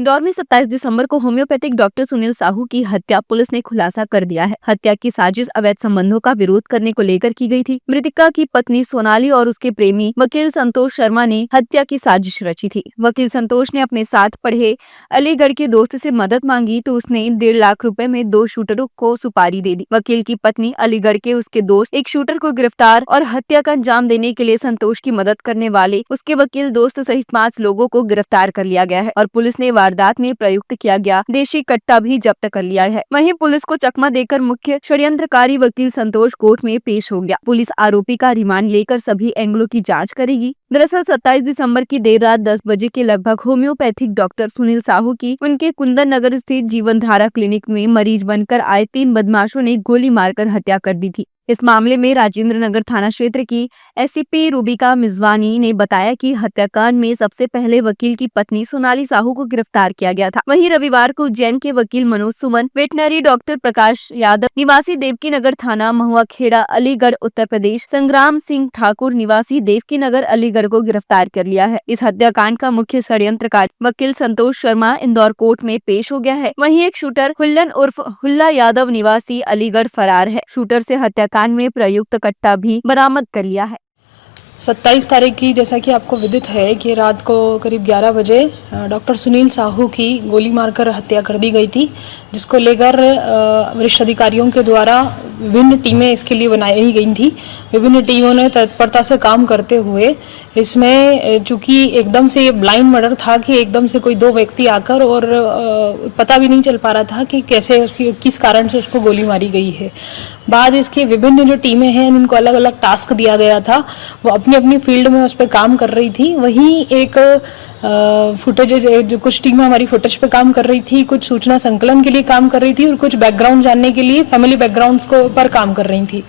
इंदौर में 27 दिसंबर को homeopathic doctor Sunil Sahu की हत्या पुलिस ने खुलासा कर दिया है। हत्या की साजिश अवैध संबंधों का विरोध करने को लेकर की गई थी। मृतका की पत्नी सोनाली और उसके प्रेमी वकील संतोष शर्मा ने हत्या की साजिश रची थी। वकील संतोष ने अपने साथ पढ़े अलीगढ़ के दोस्त से मदद मांगी तो उसने 1.5 लाख रुपए में 2 शूटरों को सुपारी दे दी। वकील की पत्नी अलीगढ़ के उसके दोस्त एक शूटर को गिरफ्तार और हत्या का अंजाम देने के लिए संतोष की मदद करने वाले उसके वकील दोस्त सहित 5 लोगों को गिरफ्तार कर लिया गया है और पुलिस ने वारदात में प्रयुक्त किया गया देशी कट्टा भी जब्त कर लिया है। वहीं पुलिस को चकमा देकर मुख्य षड्यंत्रकारी वकील संतोष कोर्ट में पेश हो गया। पुलिस आरोपी का रिमांड लेकर सभी एंगलों की जांच करेगी। दरअसल 27 दिसंबर की देर रात 10 बजे के लगभग होम्योपैथिक डॉक्टर सुनील साहू की उनके कुंदन नगर स्थित जीवन धारा क्लिनिक में मरीज बनकर आए 3 बदमाशों ने गोली मारकर हत्या कर दी थी। इस मामले में राजेंद्र नगर थाना क्षेत्र की एसीपी रूबिका मिजवानी ने बताया कि हत्याकांड में सबसे पहले वकील की पत्नी सोनाली साहू को गिरफ्तार किया गया था। वहीं रविवार को उज्जैन के वकील मनोज सुमन, वेटनरी डॉक्टर प्रकाश यादव निवासी देवकी नगर थाना महुआ खेड़ा अलीगढ़ उत्तर प्रदेश, संग्राम सिंह ठाकुर निवासी देवकी नगर अलीगढ़ को गिरफ्तार कर लिया है। इस हत्याकांड का मुख्य षड्यंत्रकारी वकील संतोष शर्मा इंदौर कोर्ट में पेश हो गया है। वहीं एक शूटर हुल्लन उर्फ हुल्ला यादव निवासी अलीगढ़ फरार है। शूटर से हत्याकांड में प्रयुक्त कट्टा भी बरामद कर लिया है। 27 तारीख की जैसा कि आपको विदित है कि रात को करीब 11 बजे डॉक्टर सुनील साहू की गोली मारकर हत्या कर दी गई थी, जिसको लेकर वरिष्ठ अधिकारियों के द्वारा विभिन्न टीमें इसके लिए बनाई गई थी। विभिन्न टीमों ने तत्परता से काम करते हुए इसमें चूंकि एकदम से ये ब्लाइंड मर्डर था कि एकदम से कोई 2 व्यक्ति आकर और पता भी नहीं चल पा रहा था कि कैसे उसकी किस कारण से उसको गोली मारी गई है। बाद इसके विभिन्न जो टीमें हैं उनको अलग अलग टास्क दिया गया था, वो अपनी अपनी फील्ड में उस पर काम कर रही थी। वहीं एक फुटेज जो कुछ टीमें हमारी फुटेज पे काम कर रही थी, कुछ सूचना संकलन के लिए काम कर रही थी और कुछ बैकग्राउंड जानने के लिए फैमिली बैकग्राउंड्स को पर काम कर रही थी।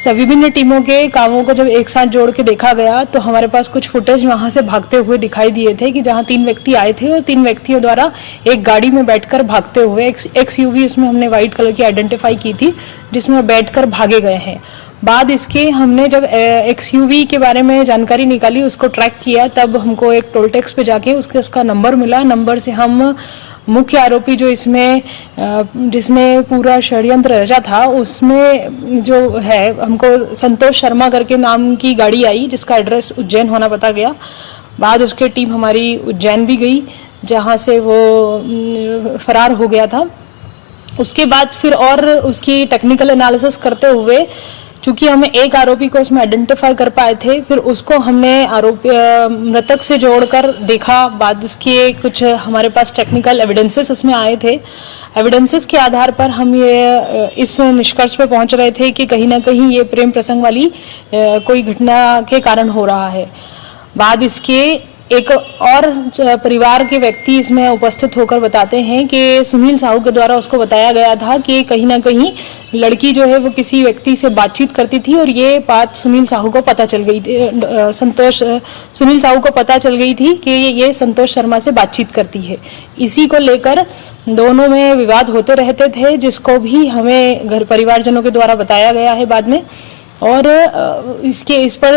सब विभिन्न टीमों के कामों को जब एक साथ जोड़ के देखा गया तो हमारे पास कुछ फुटेज वहां से भागते हुए दिखाई दिए थे कि जहां 3 व्यक्ति आए थे और 3 व्यक्तियों द्वारा एक गाड़ी में बैठकर भागते हुए एक्सयूवी इसमें हमने व्हाइट कलर की आइडेंटिफाई की थी, जिसमें बैठकर भागे गए हैं। बाद इसके हमने जब एक्सयूवी के बारे में जानकारी निकाली, उसको ट्रैक किया, तब हमको एक टोल टैक्स पे जाके उसका नंबर मिला। नंबर से हम मुख्य आरोपी जो इसमें जिसने पूरा षड्यंत्र रचा था उसमें जो है हमको संतोष शर्मा करके नाम की गाड़ी आई, जिसका एड्रेस उज्जैन होना पता गया। बाद उसके टीम हमारी उज्जैन भी गई, जहां से वो फरार हो गया था। उसके बाद फिर और उसकी टेक्निकल एनालिसिस करते हुए चूंकि हमें एक आरोपी को इसमें आइडेंटिफाई कर पाए थे, फिर उसको हमने आरोपी मृतक से जोड़कर देखा। बाद इसके कुछ हमारे पास टेक्निकल एविडेंसेस उसमें आए थे। एविडेंसेस के आधार पर हम ये इस निष्कर्ष पे पहुंच रहे थे कि कहीं ना कहीं ये प्रेम प्रसंग वाली कोई घटना के कारण हो रहा है। बाद इसके एक और परिवार के व्यक्ति इसमें उपस्थित होकर बताते हैं कि सुनील साहू के द्वारा उसको बताया गया था कि कहीं ना कहीं लड़की जो है वो किसी व्यक्ति से बातचीत करती थी और ये बात सुनील साहू को पता चल गई थी। सुनील साहू को पता चल गई थी कि ये संतोष शर्मा से बातचीत करती है। इसी को लेकर दोनों में विवाद होते रहते थे, जिसको भी हमें घर परिवारजनों के द्वारा बताया गया है बाद में। और इस पर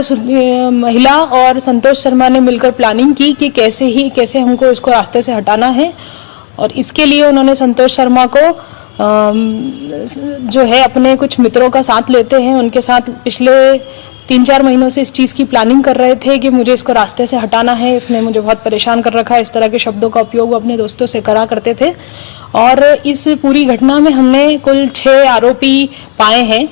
महिला और संतोष शर्मा ने मिलकर प्लानिंग की कि कैसे हमको इसको रास्ते से हटाना है। और इसके लिए उन्होंने संतोष शर्मा को जो है अपने कुछ मित्रों का साथ लेते हैं, उनके साथ पिछले 3-4 महीनों से इस चीज़ की प्लानिंग कर रहे थे कि मुझे इसको रास्ते से हटाना है, इसने मुझे बहुत परेशान कर रखा है। इस तरह के शब्दों का उपयोग वो अपने दोस्तों से करा करते थे। और इस पूरी घटना में हमने कुल 6 आरोपी पाए हैं।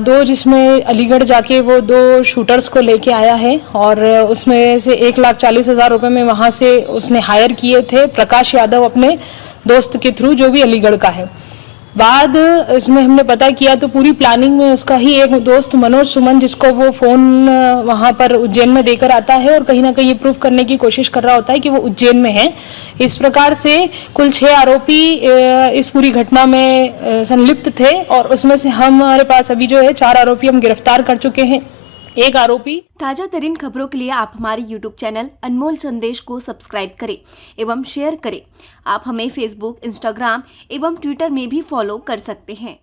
2 जिसमें अलीगढ़ जाके वो 2 शूटर्स को लेके आया है और उसमें से 1,40,000 रुपए में वहां से उसने हायर किए थे प्रकाश यादव अपने दोस्त के थ्रू, जो भी अलीगढ़ का है। बाद इसमें हमने पता किया तो पूरी प्लानिंग में उसका ही एक दोस्त मनोज सुमन, जिसको वो फोन वहां पर उज्जैन में देकर आता है और कहीं ना कहीं ये प्रूव करने की कोशिश कर रहा होता है कि वो उज्जैन में है। इस प्रकार से कुल 6 आरोपी इस पूरी घटना में संलिप्त थे और उसमें से हमारे पास अभी जो है 4 आरोपी हम गिरफ्तार कर चुके हैं। एक आरोपी। ताजा तरीन खबरों के लिए आप हमारे YouTube चैनल अनमोल संदेश को सब्सक्राइब करें एवं शेयर करें। आप हमें Facebook, Instagram एवं Twitter में भी फॉलो कर सकते हैं।